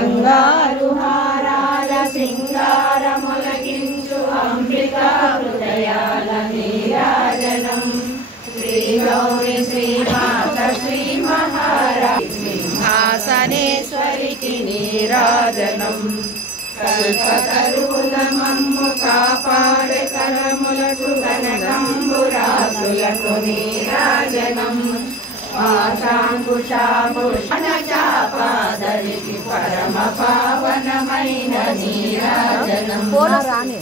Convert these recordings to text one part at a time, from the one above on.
బంగారు హారాల సింగారములకించు అంబికా హృదయాల నీరాజనం శ్రీ గౌరి శ్రీమాత శ్రీ మహారాణి సింహాసనేశ్వరికి నీరాజనం కల్పతరువుల మమ్ము కాపాడే కరములకు కనకంబురాసులకు నీరాజనం పాశాంకుశాభూషణచాపాదరికి పరమ పావనమైన నీరాజనం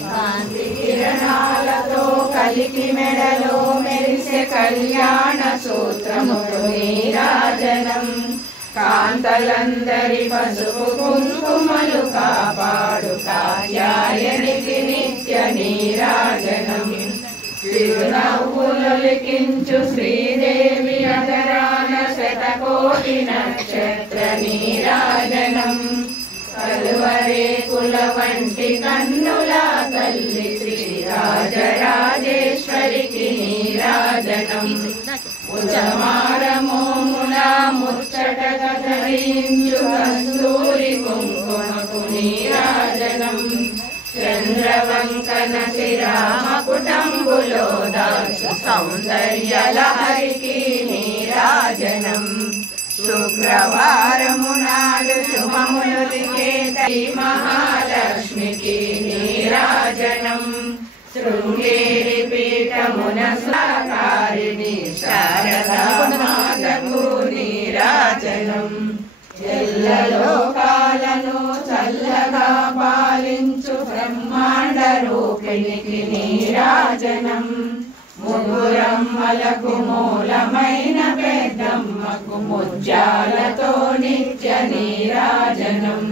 కాంతి కిరణాలతో కలికి మెడలో మెరిసే కళ్యాణ సూత్రములు నీరాజనం కాంతలందరి పసుపు కుంకుమలు కాపాడు కాత్యాయనికి నిత్య నీరాజనం చిరునవ్వులొలికించు శ్రీదేవి అధరాల శతకోటి నక్షత్ర నీరాజనం కలువరేకుల వంటి కన్నుల తల్లి శ్రీ రాజరాజేశ్వరికి నీరాజనం ఉజమారమోమున ముచ్చటగా ధరించు కస్తూరి కుంకుమకు నీరాజనం చంద్రవంకన శ్రీరామకుటంబులో దాచు సౌందర్యలహరికి నీరాజనం శుక్రవారము నాడు శుభములుదికే శ్రీ మహాలక్ష్మికి నీరాజనం శృంగేరి పీఠమున సాకారిణి శారదా మాతకు నీరాజనం ఎల్లలోకాలను చల్లగా పాలించు బ్రహ్మాండ రూపిణికి నీరాజనం ముగ్గురమ్మలకు మూలమైన పెద్దమ్మకు ముత్యాలతో నిత్య నీరాజనం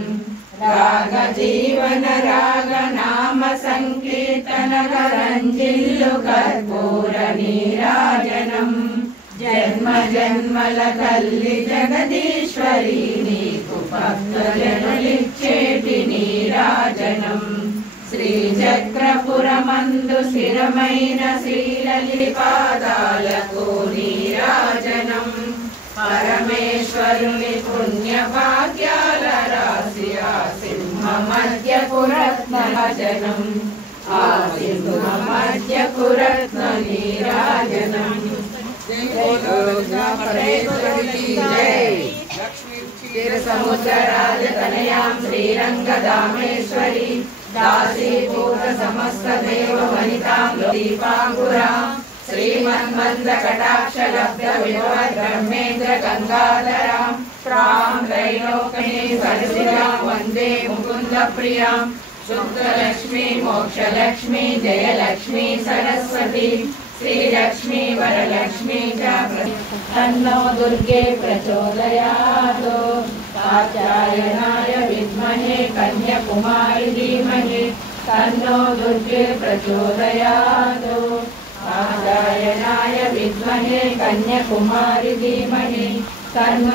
రాగ జీవన రాగ నామ సంకీర్తన రంజిల్లు కర్పూర నీరాజనం జన్మ జన్మల తల్లి జగదీశ్వరి నీకు భక్తజనులిచ్చేటి నీరాజనం శ్రీచక్రపురమందు స్థిరమైన శ్రీలలిత పాదాలకు నీరాజనం పరమేశ్వరుని పుణ్య భాగ్యాల రాశి ఆ సింహ మధ్యపురత్నజనం ఆ సింహ మధ్యపురత్న నీరాజనం సముద్రరాజతనయాం శ్రీరంగదామేశ్వరి దాసీభూత సమస్త దేవ వనితాం దీపాంకురాం శ్రీమన్మంద కటాక్ష లబ్ధ విభవ బ్రహ్మేంద్ర గంగాధరాం ప్రాం త్రైలోక్యే సరసిజాం వందే ముకుంద ప్రియాం శుద్ధలక్ష్మీ మోక్షలక్ష్మీ జయలక్ష్మీ సరస్వతి శ్రీలక్ష్మీ వరలక్ష్మీ చ తన్నో దుర్గే ప్రచోదయాత్ కాత్యాయనాయ విద్మహే కన్యాకుమారి ధీమహి తన్నో దుర్గే ప్రచోదయాత్ కాత్యాయనాయ విద్మహే కన్యాకుమారి ధీమహి తన్నో